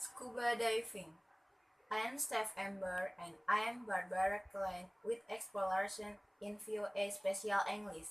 Scuba diving. I am Steph Amber and I am Barbara Klein with Exploration in View A Special English.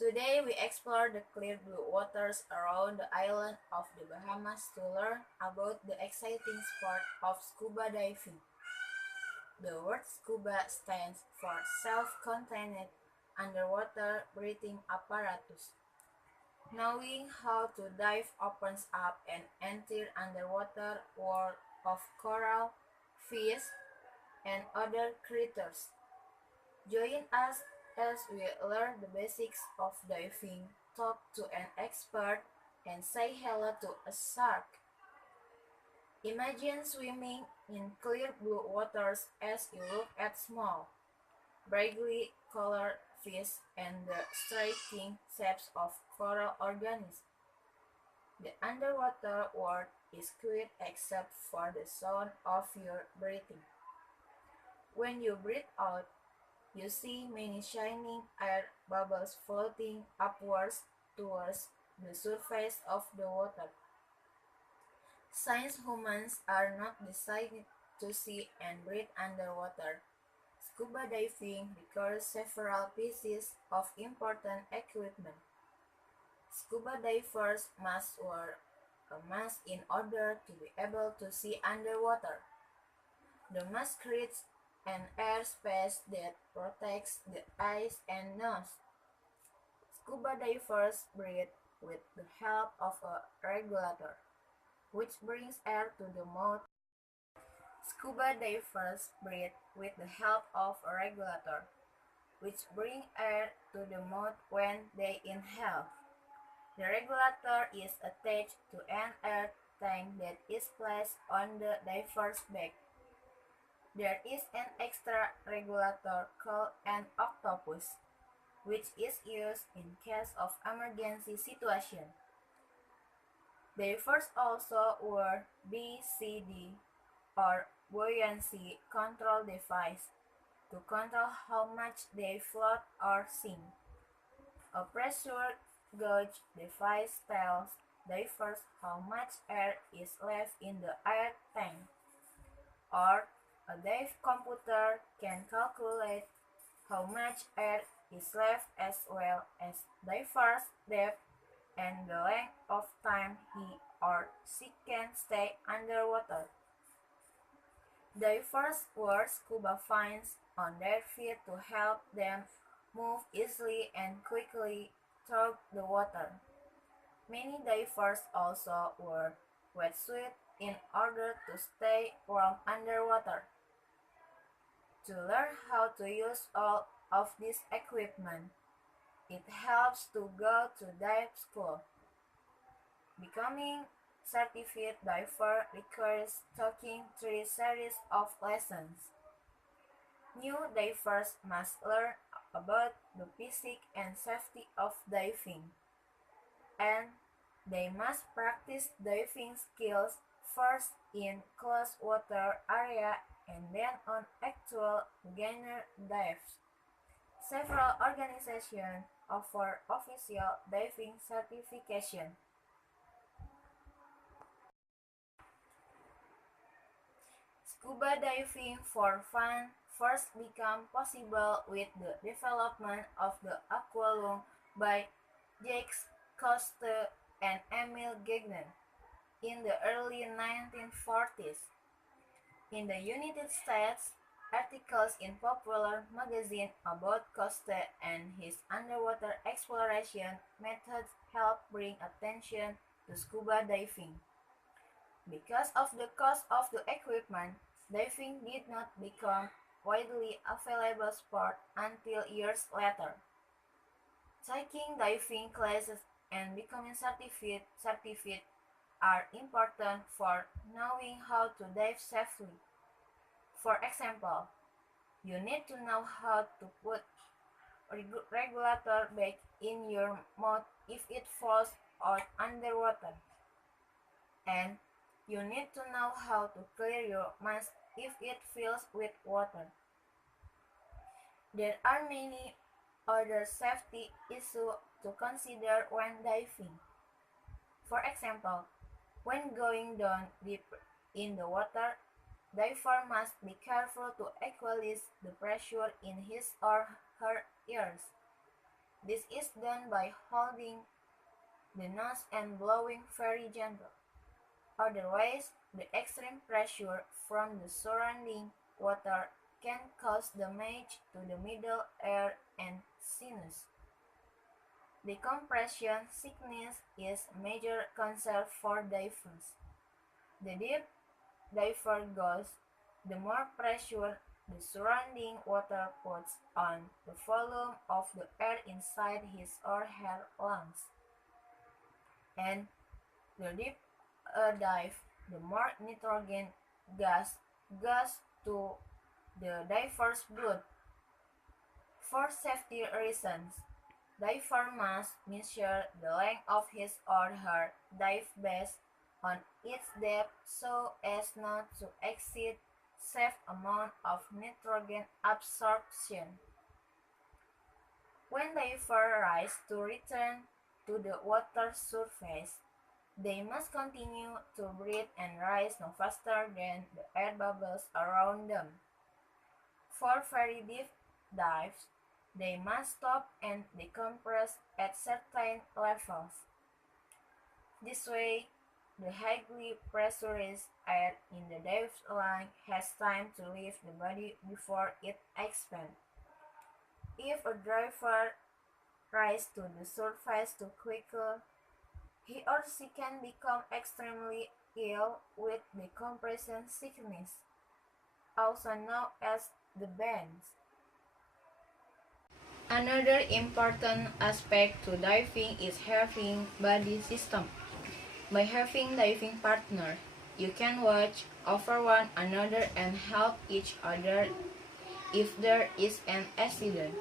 Today we explore the clear blue waters around the island of the Bahamas to learn about the exciting sport of scuba diving. The word scuba stands for self-contained underwater breathing apparatus. Knowing how to dive opens up an entire underwater world of coral, fish, and other creatures. Join us as we learn the basics of diving, talk to an expert, and say hello to a shark. Imagine swimming in clear blue waters as you look at small, brightly colored fish and the striking shapes of coral organisms. The underwater world is quiet except for the sound of your breathing. When you breathe out, you see many shining air bubbles floating upwards towards the surface of the water. Since humans are not designed to see and breathe underwater, scuba diving requires several pieces of important equipment. Scuba divers must wear a mask in order to be able to see underwater. The mask creates an air space that protects the eyes and nose. Scuba divers breathe with the help of a regulator, which brings air to the mouth. Scuba divers breathe with the help of a regulator, which brings air to the mouth when they inhale. The regulator is attached to an air tank that is placed on the diver's back. There is an extra regulator called an octopus, which is used in case of emergency situation. Divers also wear BCD or buoyancy control device to control how much they float or sink. A pressure gauge device tells divers how much air is left in the air tank, or a dive computer can calculate how much air is left as well as diver's depth and the length of time he or she can stay underwater. Divers wear scuba fins on their feet to help them move easily and quickly through the water. Many divers also wear wetsuits in order to stay warm underwater. To learn how to use all of this equipment, it helps to go to dive school. Becoming certified diver requires taking 3 series of lessons. New divers must learn about the physics and safety of diving, and they must practice diving skills first in closed water area and then on actual beginner dives. Several organizations offer official diving certification. Scuba diving for fun first became possible with the development of the aqualung by Jacques Cousteau and Emile Gagnon in the early 1940s. In the United States, articles in popular magazines about Cousteau and his underwater exploration methods helped bring attention to scuba diving. Because of the cost of the equipment, diving did not become widely available sport until years later. Taking diving classes and becoming certified are important for knowing how to dive safely. For example, you need to know how to put regulator back in your mouth if it falls out underwater, and you need to know how to clear your mask if it fills with water. There are many other safety issues to consider when diving. For example, when going down deep In the water, diver must be careful to equalize the pressure in his or her ears. This is done by holding the nose and blowing very gentle. Otherwise, the extreme pressure from the surrounding water can cause damage to the middle ear and sinus. Decompression sickness is a major concern for divers. The deep diver goes, the more pressure the surrounding water puts on the volume of the air inside his or her lungs. And the deeper a dive, the more nitrogen gas goes to the diver's blood. For safety reasons, diver must measure the length of his or her dive based on its depth so as not to exceed safe amount of nitrogen absorption. When divers rise to return to the water surface, they must continue to breathe and rise no faster than the air bubbles around them. For very deep dives, they must stop and decompress at certain levels. This way, the highly pressurized air in the dive line has time to leave the body before it expands. If a diver rises to the surface too quickly, he or she can become extremely ill with decompression sickness, also known as the bends. Another important aspect to diving is having buddy system. By having diving partner, you can watch over one another and help each other if there is an accident.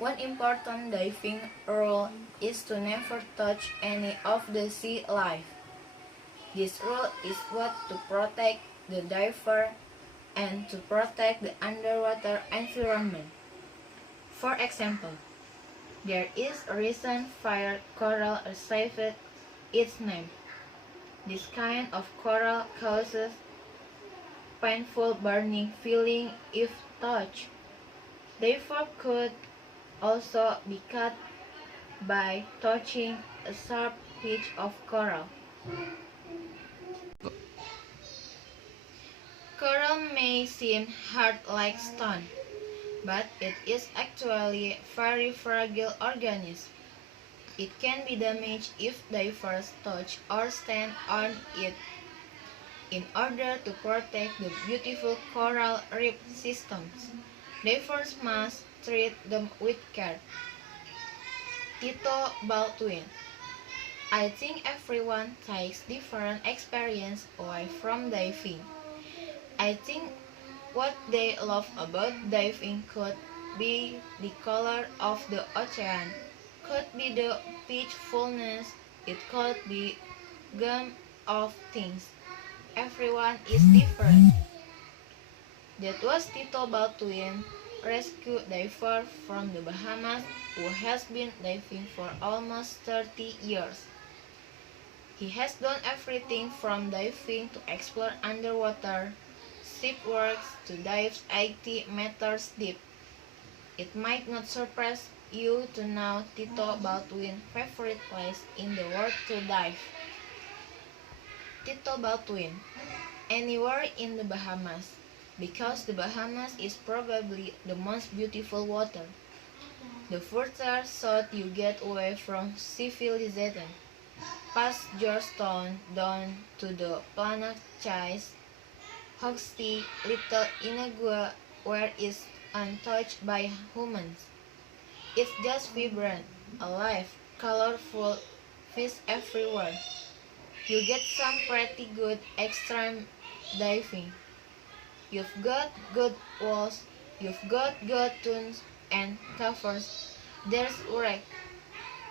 One important diving rule is to never touch any of the sea life. This rule is both to protect the diver and to protect the underwater environment. For example, there is a recent fire coral received its name. This kind of coral causes painful burning feeling if touched. Divers could also be cut by touching a sharp piece of coral. Coral may seem hard like stone, but it is actually a very fragile organism. It can be damaged if divers touch or stand on it. In order to protect the beautiful coral reef systems, divers must treat them with care. Tito Baldwin. I think everyone takes different experience away from diving. I think what they love about diving could be the color of the ocean, could be the peacefulness, it could be game of things. Everyone is different. That was Tito Baldwin, rescue diver from the Bahamas who has been diving for almost 30 years. He has done everything from diving to explore underwater shipwrecks to dive 80 meters deep. It might not surprise you to know Tito Baldwin's favorite place in the world to dive. Tito Baldwin, anywhere in the Bahamas, because the Bahamas is probably the most beautiful water. The further south you get away from civilization, past Georgetown down to the planet Chase, Hoxie, Little Inagua, where it's untouched by humans. It's just vibrant, alive, colorful, fish everywhere. You get some pretty good extreme diving. You've got good walls, you've got good tunes and covers. There's wreck,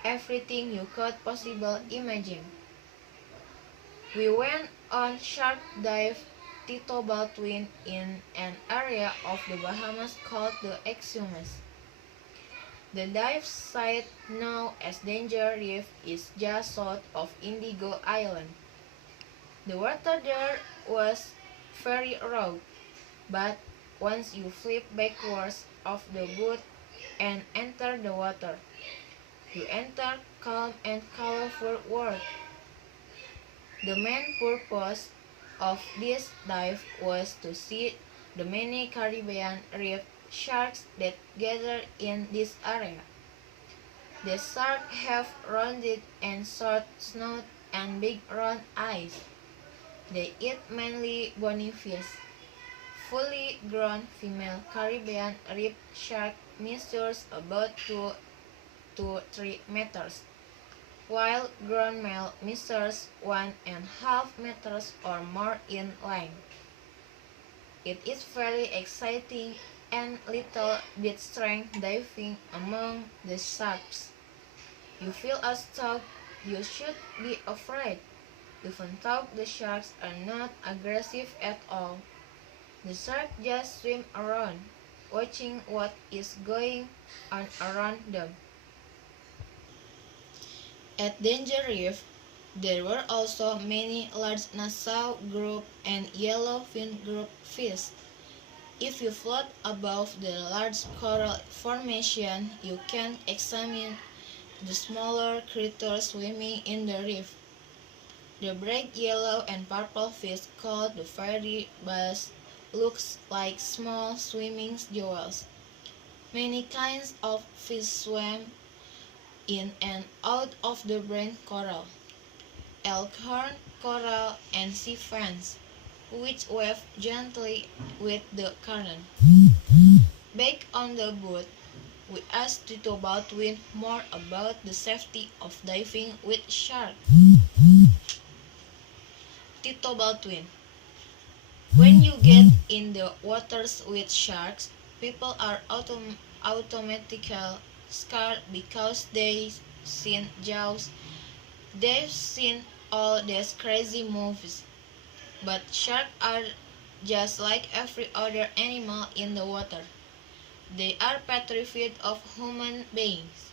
everything you could possibly imagine. We went on shark dive Tito Baldwin in an area of the Bahamas called the Exumas. The dive site known as Danger Reef is just south of Indigo Island. The water there was very raw, but once you flip backwards off the boat and enter the water, you enter calm and colorful world. The main purpose of this dive was to see the many Caribbean reef sharks that gather in this area. The sharks have rounded and short snout and big round eyes. They eat mainly bony fish. Fully grown female Caribbean reef shark measures about 2 to 3 meters, while grown male measures 1.5 meters or more in length. It is very exciting and little bit strength diving among the sharks. You feel as though you should be afraid, even though the sharks are not aggressive at all. The sharks just swim around, watching what is going on around them. At Danger Reef, there were also many large Nassau group and yellowfin group fish. If you float above the large coral formation, you can examine the smaller creatures swimming in the reef. The bright yellow and purple fish called the fairy bass looks like small swimming jewels. Many kinds of fish swam in and out of the brain coral, elkhorn coral, and sea fans, which wave gently with the current. Back on the boat, we asked Tito Baldwin more about the safety of diving with sharks. Tito Baldwin: when you get in the waters with sharks, people are automatically scared because they've seen Jaws, they've seen all these crazy movies. But sharks are just like every other animal in the water. They are petrified of human beings.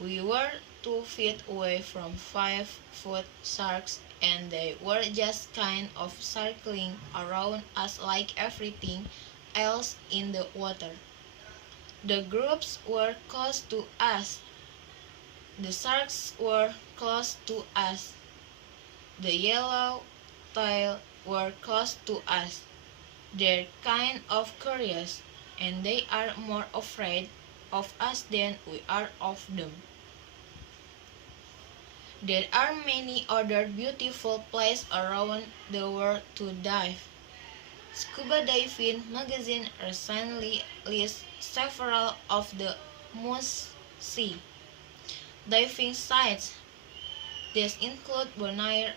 We were 2 feet away from 5-foot sharks, and they were just kind of circling around us like everything else in the water. The groups were close to us. The sharks were close to us. The yellow tail were close to us. They're kind of curious, and they are more afraid of us than we are of them. There are many other beautiful places around the world to dive. Scuba Diving magazine recently listed several of the must-see diving sites. These include Bonaire,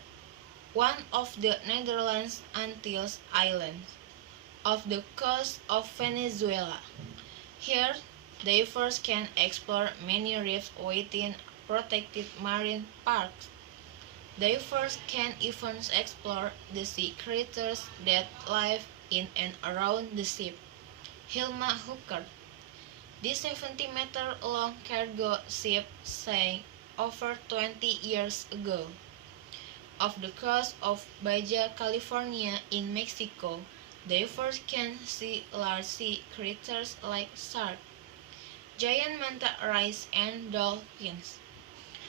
one of the Netherlands Antilles islands, off the coast of Venezuela. Here, divers can explore many reefs within protected marine parks. Divers can even explore the sea creatures that live in and around the ship. Hilma Hooker, this 70-meter-long cargo ship, sank over 20 years ago off the coast of Baja California in Mexico. Divers can see large sea creatures like sharks, giant manta rays, and dolphins.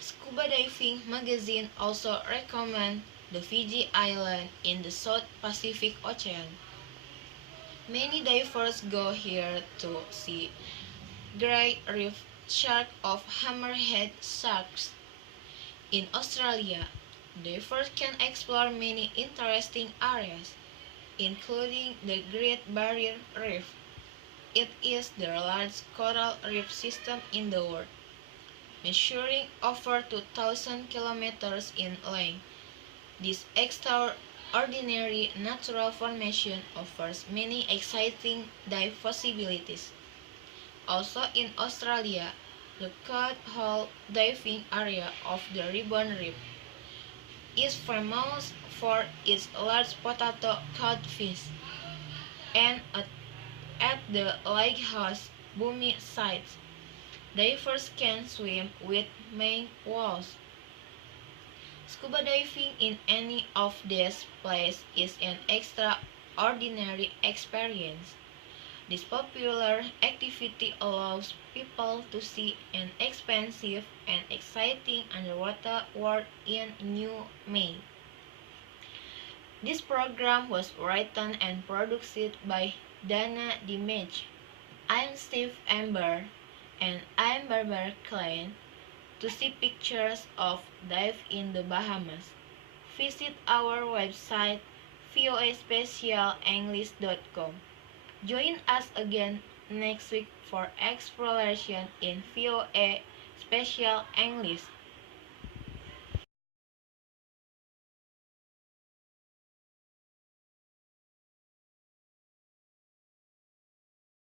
Scuba Diving magazine also recommends the Fiji Island in the South Pacific Ocean. Many divers go here to see grey reef shark of hammerhead sharks. In Australia, divers can explore many interesting areas, including the Great Barrier Reef. It is the largest coral reef system in the world, measuring over 2,000 kilometers in length. This extraordinary natural formation offers many exciting dive possibilities. Also in Australia, the cod hole diving area of the Ribbon Reef is famous for its large potato codfish, and at the lighthouse Bumi site, divers can swim with main walls. Scuba diving in any of these places is an extraordinary experience. This popular activity allows people to see an expansive and exciting underwater world in new May. This program was written and produced by Dana Dimage. I'm Steve Amber, and I'm Barbara Klein. To see pictures of dive in the Bahamas, visit our website voaspecialenglish.com. Join us again next week for exploration in VOA Special English.